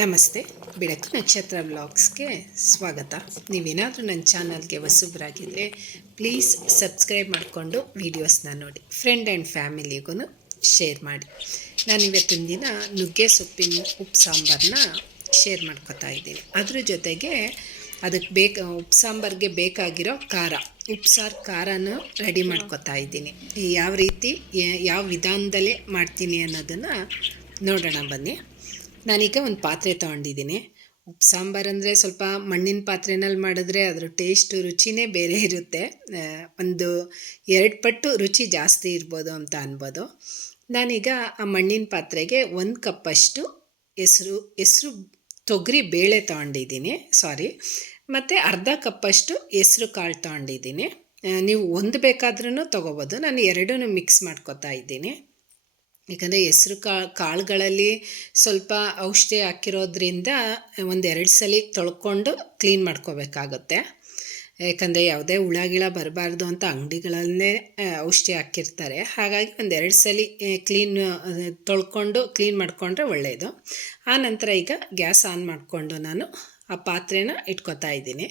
ನಮಸ್ತೆ. ಬೆಳಕು ನಕ್ಷತ್ರ ವ್ಲಾಗ್ಸ್ಗೆ ಸ್ವಾಗತ. ನೀವೇನಾದರೂ ನನ್ನ ಚಾನಲ್ಗೆ ಹೊಸಬ್ರಾಗಿದ್ದರೆ ಪ್ಲೀಸ್ ಸಬ್ಸ್ಕ್ರೈಬ್ ಮಾಡಿಕೊಂಡು ವೀಡಿಯೋಸ್ನ ನೋಡಿ, ಫ್ರೆಂಡ್ ಆ್ಯಂಡ್ ಫ್ಯಾಮಿಲಿಗೂ ಶೇರ್ ಮಾಡಿ. ನಾನು ಇವತ್ತಿನ ದಿನ ನುಗ್ಗೆ ಸೊಪ್ಪಿನ ಉಪ್ಪು ಸಾಂಬಾರನ್ನ ಶೇರ್ ಮಾಡ್ಕೊತಾ ಇದ್ದೀನಿ. ಅದ್ರ ಜೊತೆಗೆ ಅದಕ್ಕೆ ಉಪ್ಪು ಸಾಂಬಾರಿಗೆ ಬೇಕಾಗಿರೋ ಉಪ್ಪು ಸಾರು ಖಾರನೂ ರೆಡಿ ಮಾಡ್ಕೊತಾ ಇದ್ದೀನಿ. ಯಾವ ರೀತಿ ಯಾವ ವಿಧಾನದಲ್ಲೇ ಮಾಡ್ತೀನಿ ಅನ್ನೋದನ್ನು ನೋಡೋಣ ಬನ್ನಿ. ನಾನೀಗ ಒಂದು ಪಾತ್ರೆ ತೊಗೊಂಡಿದ್ದೀನಿ. ಉಪ್ಪು ಸಾಂಬಾರು ಅಂದರೆ ಸ್ವಲ್ಪ ಮಣ್ಣಿನ ಪಾತ್ರೆನಲ್ಲಿ ಮಾಡಿದ್ರೆ ಅದರ ಟೇಸ್ಟು ರುಚಿನೇ ಬೇರೆ ಇರುತ್ತೆ. ಒಂದು 2 ಪಟ್ಟು ರುಚಿ ಜಾಸ್ತಿ ಇರ್ಬೋದು ಅಂತ ಅನ್ಬೋದು. ನಾನೀಗ ಆ ಮಣ್ಣಿನ ಪಾತ್ರೆಗೆ 1 ಕಪ್ಪಷ್ಟು ಹೆಸರು ತೊಗರಿ ಬೇಳೆ ತೊಗೊಂಡಿದ್ದೀನಿ, ಮತ್ತು ಅರ್ಧ ಕಪ್ಪಷ್ಟು ಹೆಸರು ಕಾಳು ತೊಗೊಂಡಿದ್ದೀನಿ. ನೀವು ಒಂದು ಬೇಕಾದ್ರೂ ತೊಗೋಬೋದು. ನಾನು ಎರಡೂ ಮಿಕ್ಸ್ ಮಾಡ್ಕೊತಾ ಇದ್ದೀನಿ. ಯಾಕಂದರೆ ಹೆಸ್ರು ಕಾಳುಗಳಲ್ಲಿ ಸ್ವಲ್ಪ ಔಷಧಿ ಹಾಕಿರೋದ್ರಿಂದ 1-2 ಸಲ ತೊಳ್ಕೊಂಡು ಕ್ಲೀನ್ ಮಾಡ್ಕೋಬೇಕಾಗುತ್ತೆ. ಯಾಕಂದರೆ ಯಾವುದೇ ಹುಳ ಬರಬಾರ್ದು ಅಂತ ಅಂಗಡಿಗಳಲ್ಲೇ ಔಷಧಿ ಹಾಕಿರ್ತಾರೆ. ಹಾಗಾಗಿ 1-2 ಸಲ ತೊಳ್ಕೊಂಡು ಕ್ಲೀನ್ ಮಾಡಿಕೊಂಡ್ರೆ ಒಳ್ಳೆಯದು. ಆನಂತರ ಈಗ ಗ್ಯಾಸ್ ಆನ್ ಮಾಡಿಕೊಂಡು ನಾನು ಆ ಪಾತ್ರೆನ ಇಟ್ಕೊತಾ ಇದ್ದೀನಿ.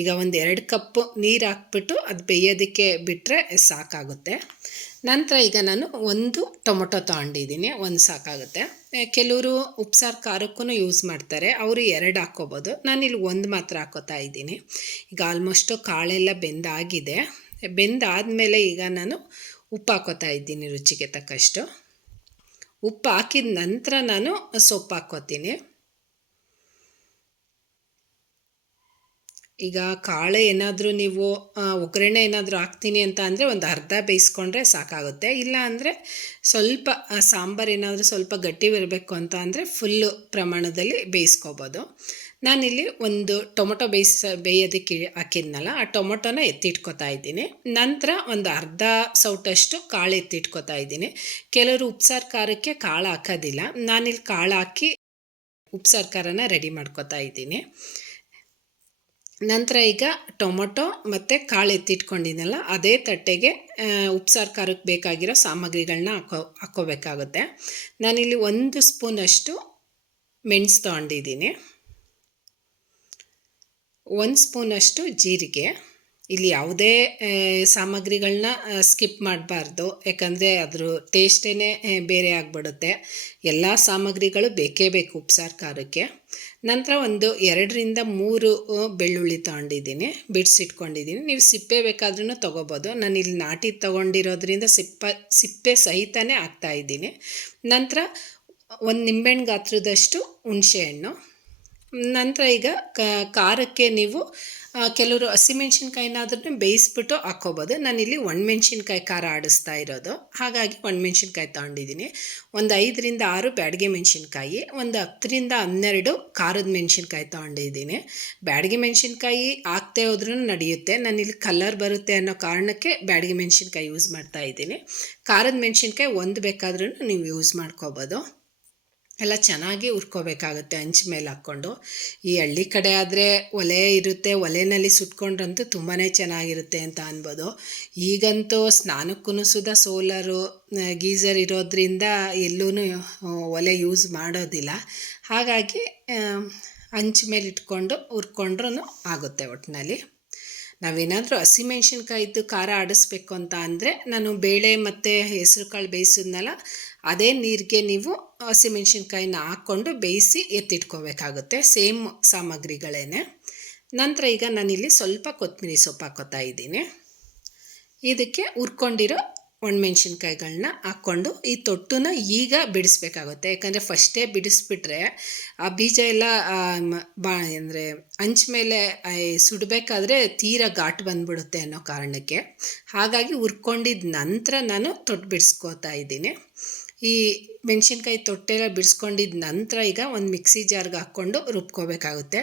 ಈಗ 1-2 ಕಪ್ಪು ನೀರು ಹಾಕ್ಬಿಟ್ಟು ಅದು ಬೇಯೋದಕ್ಕೆ ಬಿಟ್ಟರೆ ಸಾಕಾಗುತ್ತೆ. ನಂತರ ಈಗ ನಾನು 1 ಟೊಮೊಟೊ ತೊಗೊಂಡಿದ್ದೀನಿ, 1 ಸಾಕಾಗುತ್ತೆ. ಕೆಲವರು ಉಪ್ಸಾರು ಖಾರಕ್ಕೂ ಯೂಸ್ ಮಾಡ್ತಾರೆ, ಅವರು 2 ಹಾಕ್ಕೋಬೋದು. ನಾನಿಲ್ಲಿ 1 ಮಾತ್ರ ಹಾಕ್ಕೋತಾ ಇದ್ದೀನಿ. ಈಗ ಆಲ್ಮೋಸ್ಟು ಕಾಳೆಲ್ಲ ಬೆಂದಾದಮೇಲೆ ಈಗ ನಾನು ಉಪ್ಪು ಹಾಕ್ಕೋತಾ ಇದ್ದೀನಿ, ರುಚಿಗೆ ತಕ್ಕಷ್ಟು. ಉಪ್ಪು ಹಾಕಿದ ನಂತರ ನಾನು ಸೊಪ್ಪು ಹಾಕ್ಕೋತೀನಿ. ಈಗ ಕಾಳು ಏನಾದರೂ ನೀವು ಒಗ್ಗರಣೆ ಏನಾದರೂ ಹಾಕ್ತೀನಿ ಅಂತ ಅಂದರೆ ಒಂದು ಅರ್ಧ ಬೇಯಿಸ್ಕೊಂಡ್ರೆ ಸಾಕಾಗುತ್ತೆ. ಇಲ್ಲ ಅಂದರೆ ಸ್ವಲ್ಪ ಸಾಂಬಾರು ಏನಾದರೂ ಸ್ವಲ್ಪ ಗಟ್ಟಿವಿರಬೇಕು ಅಂತ ಅಂದರೆ ಫುಲ್ಲು ಪ್ರಮಾಣದಲ್ಲಿ ಬೇಯಿಸ್ಕೋಬೋದು. ನಾನಿಲ್ಲಿ 1 ಟೊಮೊಟೊ ಬೇಯೋದಕ್ಕೆ ಹಾಕಿದ್ನಲ್ಲ, ಆ ಟೊಮೊಟೊನ ಎತ್ತಿಟ್ಕೊತಾ ಇದ್ದೀನಿ. ನಂತರ ಒಂದು ಅರ್ಧ ಸೌಟಷ್ಟು ಕಾಳು ಎತ್ತಿಟ್ಕೊತಾ ಇದ್ದೀನಿ. ಕೆಲವರು ಉಪ್ಸಾರು ಖಾರಕ್ಕೆ ಕಾಳು ಹಾಕೋದಿಲ್ಲ. ನಾನಿಲ್ಲಿ ಕಾಳು ಹಾಕಿ ಉಪ್ಸಾರು ಖಾರನ ರೆಡಿ ಮಾಡ್ಕೊತಾ ಇದ್ದೀನಿ. ನಂತರ ಈಗ ಟೊಮೊಟೊ ಮತ್ತು ಕಾಳು ಎತ್ತಿಟ್ಕೊಂಡಿದ್ದೆನಲ್ಲ, ಅದೇ ತಟ್ಟೆಗೆ ಉಪ್ಸಾರು ಖಾರಕ್ಕೆ ಬೇಕಾಗಿರೋ ಸಾಮಗ್ರಿಗಳನ್ನ ಹಾಕ್ಕೋಬೇಕಾಗುತ್ತೆ. ನಾನಿಲ್ಲಿ 1 ಸ್ಪೂನಷ್ಟು ಮೆಣಸು ತೊಗೊಂಡಿದ್ದೀನಿ, 1 ಸ್ಪೂನಷ್ಟು ಜೀರಿಗೆ. ಇಲ್ಲಿ ಯಾವುದೇ ಸಾಮಗ್ರಿಗಳನ್ನ ಸ್ಕಿಪ್ ಮಾಡಬಾರ್ದು, ಯಾಕಂದರೆ ಅದ್ರ ಟೇಸ್ಟೇ ಬೇರೆ ಆಗಿಬಿಡುತ್ತೆ. ಎಲ್ಲ ಸಾಮಗ್ರಿಗಳು ಬೇಕೇ ಬೇಕು ಉಪ್ಸಾರು ಖಾರಕ್ಕೆ. ನಂತರ 2-3 ಬೆಳ್ಳುಳ್ಳಿ ತೊಗೊಂಡಿದ್ದೀನಿ, ಬಿಡಿಸಿಟ್ಕೊಂಡಿದ್ದೀನಿ. ನೀವು ಸಿಪ್ಪೆ ಬೇಕಾದ್ರೂ ತೊಗೋಬೋದು. ನಾನಿಲ್ಲಿ ನಾಟಿ ತೊಗೊಂಡಿರೋದ್ರಿಂದ ಸಿಪ್ಪೆ ಸಹಿತನೇ ಹಾಕ್ತಾಯಿದ್ದೀನಿ. ನಂತರ 1 ನಿಂಬೆಹಣ್ಣು ಗಾತ್ರದಷ್ಟು ಹುಣಸೆಹಣ್ಣು. ನಂತರ ಈಗ ಖಾರಕ್ಕೆ ನೀವು ಕೆಲವರು ಹಸಿಮೆಣ್ಸಿನ್ಕಾಯಿನಾದ್ರೂ ಬೇಯಿಸ್ಬಿಟ್ಟು ಹಾಕ್ಕೋಬೋದು. ನಾನಿಲ್ಲಿ ಒಣಮೆಣ್ಸಿನ್ಕಾಯಿ ಖಾರ ಆಡಿಸ್ತಾ ಇರೋದು, ಹಾಗಾಗಿ ಒಣಮೆಣ್ಸಿನ್ಕಾಯಿ ತೊಗೊಂಡಿದ್ದೀನಿ. 5-6 ಬ್ಯಾಡಗೆ ಮೆಣಸಿನ್ಕಾಯಿ, 10-12 ಖಾರದ ಮೆಣಸಿನ್ಕಾಯಿ ತೊಗೊಂಡಿದ್ದೀನಿ. ಬ್ಯಾಡಗೆ ಮೆಣಸಿನ್ಕಾಯಿ ಹಾಕ್ತೇ ಹೋದ್ರೂ ನಡೆಯುತ್ತೆ. ನಾನಿಲ್ಲಿ ಕಲರ್ ಬರುತ್ತೆ ಅನ್ನೋ ಕಾರಣಕ್ಕೆ ಬ್ಯಾಡಗೆ ಮೆಣಸಿನ್ಕಾಯಿ ಯೂಸ್ ಮಾಡ್ತಾ ಇದ್ದೀನಿ. ಖಾರದ ಮೆಣಸಿನ್ಕಾಯಿ 1 ಬೇಕಾದ್ರೂ ನೀವು ಯೂಸ್ ಮಾಡ್ಕೋಬೋದು. ಎಲ್ಲ ಚೆನ್ನಾಗಿ ಹುರ್ಕೋಬೇಕಾಗುತ್ತೆ ಹಂಚ್ ಮೇಲೆ ಹಾಕ್ಕೊಂಡು. ಈ ಹಳ್ಳಿ ಕಡೆ ಆದರೆ ಒಲೆ ಇರುತ್ತೆ, ಒಲೆಯಲ್ಲಿ ಸುಟ್ಕೊಂಡ್ರಂತೂ ತುಂಬಾ ಚೆನ್ನಾಗಿರುತ್ತೆ ಅಂತ ಅನ್ಬೋದು. ಈಗಂತೂ ಸ್ನಾನಕ್ಕೂ ಸುದ ಸೋಲಾರು ಗೀಝರ್ ಇರೋದ್ರಿಂದ ಎಲ್ಲೂ ಒಲೆ ಯೂಸ್ ಮಾಡೋದಿಲ್ಲ. ಹಾಗಾಗಿ ಹಂಚ್ ಮೇಲೆ ಇಟ್ಕೊಂಡು ಹುರ್ಕೊಂಡ್ರೂ ಆಗುತ್ತೆ. ಒಟ್ಟಿನಲ್ಲಿ ನಾವೇನಾದರೂ ಹಸಿಮೆಣ್ಸಿನ್ಕಾಯಿದ್ದು ಖಾರ ಆಡಿಸ್ಬೇಕು ಅಂತ ಅಂದರೆ ನಾನು ಬೇಳೆ ಮತ್ತು ಹೆಸರು ಕಾಳು ಬೇಯಿಸಿದ್ನಲ್ಲ, ಅದೇ ನೀರಿಗೆ ನೀವು ಹಸಿಮೆಣ್ಸಿನ್ಕಾಯಿನ ಹಾಕ್ಕೊಂಡು ಬೇಯಿಸಿ ಎತ್ತಿಟ್ಕೋಬೇಕಾಗುತ್ತೆ. ಸೇಮ್ ಸಾಮಗ್ರಿಗಳೇ. ನಂತರ ಈಗ ನಾನಿಲ್ಲಿ ಸ್ವಲ್ಪ ಕೊತ್ತಂಬರಿ ಸೊಪ್ಪು ಹಾಕ್ಕೋತಾ ಇದ್ದೀನಿ. ಇದಕ್ಕೆ ಹುರ್ಕೊಂಡಿರೋ ಒಣಮೆಣ್ಸಿನ್ಕಾಯಿಗಳನ್ನ ಹಾಕ್ಕೊಂಡು ಈ ತೊಟ್ಟನ್ನ ಈಗ ಬಿಡಿಸ್ಬೇಕಾಗುತ್ತೆ. ಯಾಕಂದರೆ ಫಸ್ಟೇ ಬಿಡಿಸ್ಬಿಟ್ರೆ ಆ ಬೀಜ ಎಲ್ಲ ಅಂದರೆ ಹಂಚ್ ಮೇಲೆ ಸುಡಬೇಕಾದ್ರೆ ತೀರಾ ಘಾಟ್ ಬಂದ್ಬಿಡುತ್ತೆ ಅನ್ನೋ ಕಾರಣಕ್ಕೆ. ಹಾಗಾಗಿ ಹುರ್ಕೊಂಡಿದ್ದ ನಂತರ ನಾನು ತೊಟ್ಟು ಬಿಡಿಸ್ಕೋತಾ ಇದ್ದೀನಿ. ಈ ಮೆಣಸಿನ್ಕಾಯಿ ತೊಟ್ಟೆಲ್ಲ ಬಿಡಿಸ್ಕೊಂಡಿದ್ದ ನಂತರ ಈಗ ಒಂದು ಮಿಕ್ಸಿ ಜಾರ್ಗೆ ಹಾಕ್ಕೊಂಡು ರುಬ್ಕೋಬೇಕಾಗುತ್ತೆ.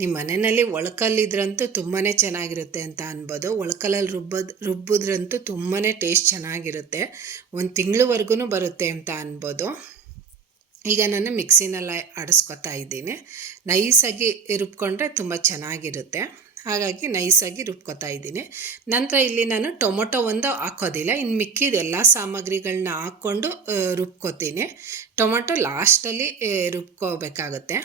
ನಿಮ್ಮ ಮನೆಯಲ್ಲಿ ಒಳಕಲ್ಲಿದ್ರಂತೂ ತುಂಬಾ ಚೆನ್ನಾಗಿರುತ್ತೆ ಅಂತ ಅನ್ಬೋದು. ಒಳಕಲ್ಲಲ್ಲಿ ರುಬ್ಬಿದ್ರಂತೂ ತುಂಬಾ ಟೇಸ್ಟ್ ಚೆನ್ನಾಗಿರುತ್ತೆ, 1 ತಿಂಗಳವರೆಗೂ ಬರುತ್ತೆ ಅಂತ ಅನ್ಬೋದು. ಈಗ ನಾನು ಮಿಕ್ಸಿನಲ್ಲಿ ಆಡಿಸ್ಕೊತಾ ಇದ್ದೀನಿ. ನೈಸಾಗಿ ರುಬ್ಕೊಂಡ್ರೆ ತುಂಬ ಚೆನ್ನಾಗಿರುತ್ತೆ, ಹಾಗಾಗಿ ನೈಸಾಗಿ ರುಬ್ಕೋತಾ ಇದ್ದೀನಿ. ನಂತರ ಇಲ್ಲಿ ನಾನು ಟೊಮೊಟೊ 1 ಹಾಕೋದಿಲ್ಲ, ಇನ್ನು ಮಿಕ್ಕಿದ ಎಲ್ಲ ಸಾಮಗ್ರಿಗಳನ್ನ ಹಾಕ್ಕೊಂಡು ರುಬ್ಕೋತೀನಿ. ಟೊಮೊಟೊ ಲಾಸ್ಟಲ್ಲಿ ರುಬ್ಕೋಬೇಕಾಗುತ್ತೆ.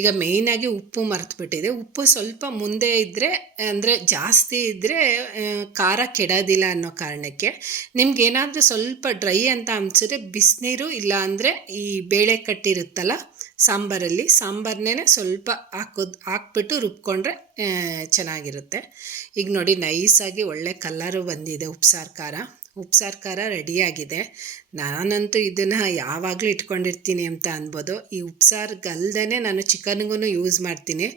ಈಗ ಮೇಯ್ನಾಗಿ ಉಪ್ಪು ಮರೆತುಬಿಟ್ಟಿದೆ. ಉಪ್ಪು ಸ್ವಲ್ಪ ಮುಂದೆ ಇದ್ದರೆ ಅಂದರೆ ಜಾಸ್ತಿ ಇದ್ದರೆ ಖಾರ ಕೆಡೋದಿಲ್ಲ ಅನ್ನೋ ಕಾರಣಕ್ಕೆ ನಿಮ್ಗೇನಾದರೂ ಸ್ವಲ್ಪ ಡ್ರೈ ಅಂತ ಅನಿಸಿದ್ರೆ ಬಿಸಿನೀರು ಇಲ್ಲ ಅಂದರೆ ಈ ಬೇಳೆ ಕಟ್ಟಿರುತ್ತಲ್ಲ ಸಾಂಬಾರನ್ನೇ ಸ್ವಲ್ಪ ಹಾಕ್ಬಿಟ್ಟು ರುಬ್ಕೊಂಡ್ರೆ ಚೆನ್ನಾಗಿರುತ್ತೆ. ಈಗ ನೋಡಿ ನೈಸಾಗಿ ಒಳ್ಳೆ ಕಲ್ಲರು ಬಂದಿದೆ ಉಪ್ಸಾರು ಖಾರ ರೆಡಿಯಾಗಿದೆ. ನಾನಂತೂ ಇದನ್ನು ಯಾವಾಗಲೂ ಇಟ್ಕೊಂಡಿರ್ತೀನಿ ಅಂತ ಅನ್ಬೋದು. ಈ ಉಪ್ಸಾರಿಗಲ್ದೇ ನಾನು ಚಿಕನ್ಗೂ ಯೂಸ್ ಮಾಡ್ತೀನಿ.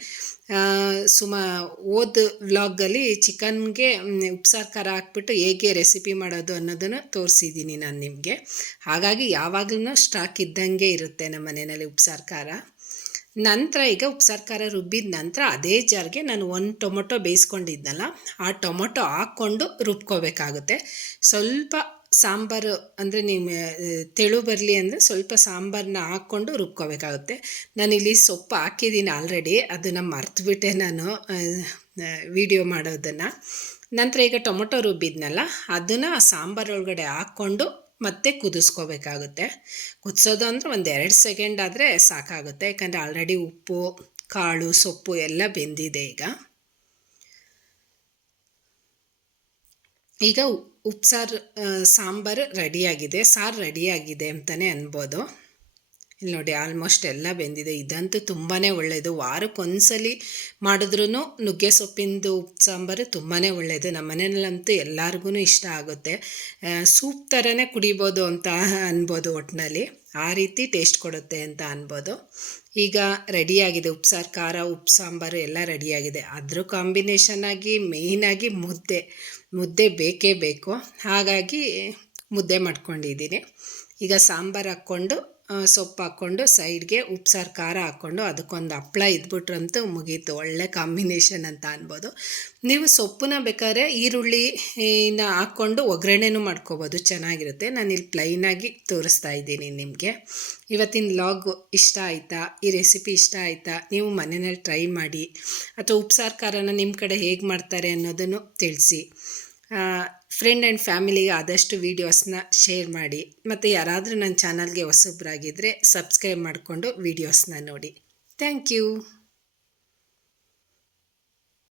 ಹೋದ ವ್ಲಾಗಲ್ಲಿ ಚಿಕನ್ಗೆ ಉಪ್ಸಾರು ಖಾರ ಹಾಕ್ಬಿಟ್ಟು ಹೇಗೆ ರೆಸಿಪಿ ಮಾಡೋದು ಅನ್ನೋದನ್ನು ತೋರಿಸಿದ್ದೀನಿ ನಾನು ನಿಮಗೆ. ಹಾಗಾಗಿ ಯಾವಾಗಲೂ ಸ್ಟಾಕ್ ಇದ್ದಂಗೆ ಇರುತ್ತೆ ನಮ್ಮ ಮನೆಯಲ್ಲಿ ಉಪ್ಸಾರು ಖಾರ. ನಂತರ ಈಗ ಉಪ್ಸಾರು ಖಾರ ರುಬ್ಬಿದ ನಂತರ ಅದೇ ಜಾರ್ಗೆ ನಾನು 1 ಟೊಮೊಟೊ ಬೇಯಿಸ್ಕೊಂಡಿದ್ನಲ್ಲ ಆ ಟೊಮೊಟೊ ಹಾಕ್ಕೊಂಡು ರುಬ್ಕೋಬೇಕಾಗುತ್ತೆ. ಸ್ವಲ್ಪ ಸಾಂಬಾರು ಅಂದರೆ ನಿಮ್ಮ ತೆಳು ಬರಲಿ ಅಂದರೆ ಸ್ವಲ್ಪ ಸಾಂಬಾರನ್ನ ಹಾಕ್ಕೊಂಡು ರುಬ್ಕೋಬೇಕಾಗುತ್ತೆ. ನಾನಿಲ್ಲಿ ಸೊಪ್ಪು ಹಾಕಿದ್ದೀನಿ ಆಲ್ರೆಡಿ, ಅದನ್ನು ಮರ್ತುಬಿಟ್ಟೆ ನಾನು ವಿಡಿಯೋ ಮಾಡೋದನ್ನು. ನಂತರ ಈಗ ಟೊಮೊಟೊ ರುಬ್ಬಿದ್ನಲ್ಲ ಅದನ್ನು ಸಾಂಬಾರೊಳಗಡೆ ಹಾಕ್ಕೊಂಡು ಮತ್ತೆ ಕುದಿಸ್ಕೋಬೇಕಾಗುತ್ತೆ. ಕುದಿಸೋದು ಅಂದರೆ 1-2 ಸೆಕೆಂಡ್ ಆದರೆ ಸಾಕಾಗುತ್ತೆ, ಯಾಕಂದರೆ ಆಲ್ರೆಡಿ ಉಪ್ಪು ಕಾಳು ಸೊಪ್ಪು ಎಲ್ಲ ಬೆಂದಿದೆ. ಈಗ ಉಪ್ಸಾರು ಸಾಂಬಾರು ರೆಡಿಯಾಗಿದೆ, ಸಾರು ರೆಡಿಯಾಗಿದೆ ಅಂತಲೇ ಅನ್ಬೋದು. ಇಲ್ಲಿ ನೋಡಿ ಆಲ್ಮೋಸ್ಟ್ ಎಲ್ಲ ಬೆಂದಿದೆ. ಇದಂತೂ ತುಂಬಾ ಒಳ್ಳೆಯದು, ವಾರಕ್ಕೊಂದ್ಸಲಿ ಮಾಡಿದ್ರೂ ನುಗ್ಗೆ ಸೊಪ್ಪಿಂದು ಉಪ್ಪು ಸಾಂಬಾರು ತುಂಬಾ ಒಳ್ಳೆಯದು. ನಮ್ಮ ಮನೆಯಲ್ಲಂತೂ ಎಲ್ಲರಿಗೂ ಇಷ್ಟ ಆಗುತ್ತೆ. ಸೂಪ್ ಥರನೇ ಕುಡಿಬೋದು ಅಂತ ಅನ್ಬೋದು, ಒಟ್ಟಿನಲ್ಲಿ ಆ ರೀತಿ ಟೇಸ್ಟ್ ಕೊಡುತ್ತೆ ಅಂತ ಅನ್ಬೋದು. ಈಗ ರೆಡಿಯಾಗಿದೆ ಉಪ್ಸಾರು ಖಾರ ಉಪ್ಪು ಸಾಂಬಾರು ಎಲ್ಲ ರೆಡಿಯಾಗಿದೆ. ಅದ್ರ ಕಾಂಬಿನೇಷನ್ನಾಗಿ ಮೇಯ್ನಾಗಿ ಮುದ್ದೆ ಬೇಕೇ ಬೇಕು. ಹಾಗಾಗಿ ಮುದ್ದೆ ಮಾಡ್ಕೊಂಡಿದ್ದೀನಿ. ಈಗ ಸಾಂಬಾರು ಹಾಕ್ಕೊಂಡು ಸೊಪ್ಪು ಹಾಕ್ಕೊಂಡು ಸೈಡ್ಗೆ ಉಪ್ಸಾರು ಖಾರ ಹಾಕ್ಕೊಂಡು ಅದಕ್ಕೊಂದು ಹಪ್ಳ ಇದ್ಬಿಟ್ರಂತೂ ಮುಗೀತು. ಒಳ್ಳೆ ಕಾಂಬಿನೇಷನ್ ಅಂತ ಅನ್ಬೋದು. ನೀವು ಸೊಪ್ಪನ್ನ ಬೇಕಾದ್ರೆ ಈರುಳ್ಳಿನ ಹಾಕ್ಕೊಂಡು ಒಗ್ಗರಣೆನೂ ಮಾಡ್ಕೋಬೋದು, ಚೆನ್ನಾಗಿರುತ್ತೆ. ನಾನಿಲ್ಲಿ ಪ್ಲೈನಾಗಿ ತೋರಿಸ್ತಾ ಇದ್ದೀನಿ ನಿಮಗೆ. ಇವತ್ತಿನ ವ್ಲಾಗ್ ಇಷ್ಟ ಆಯಿತಾ, ಈ ರೆಸಿಪಿ ಇಷ್ಟ ಆಯಿತಾ, ನೀವು ಮನೆಯಲ್ಲಿ ಟ್ರೈ ಮಾಡಿ, ಅಥವಾ ಉಪ್ಸಾರು ಖಾರನ ನಿಮ್ಮ ಕಡೆ ಹೇಗೆ ಮಾಡ್ತಾರೆ ಅನ್ನೋದನ್ನು ತಿಳಿಸಿ. ಫ್ರೆಂಡ್ ಆ್ಯಂಡ್ ಫ್ಯಾಮಿಲಿಗೆ ಆದಷ್ಟು ವೀಡಿಯೋಸ್ನ ಶೇರ್ ಮಾಡಿ. ಮತ್ತು ಯಾರಾದರೂ ನನ್ನ ಚಾನಲ್ಗೆ ಹೊಸಬ್ರಾಗಿದ್ದರೆ ಸಬ್ಸ್ಕ್ರೈಬ್ ಮಾಡಿಕೊಂಡು ವೀಡಿಯೋಸ್ನ ನೋಡಿ. Thank you.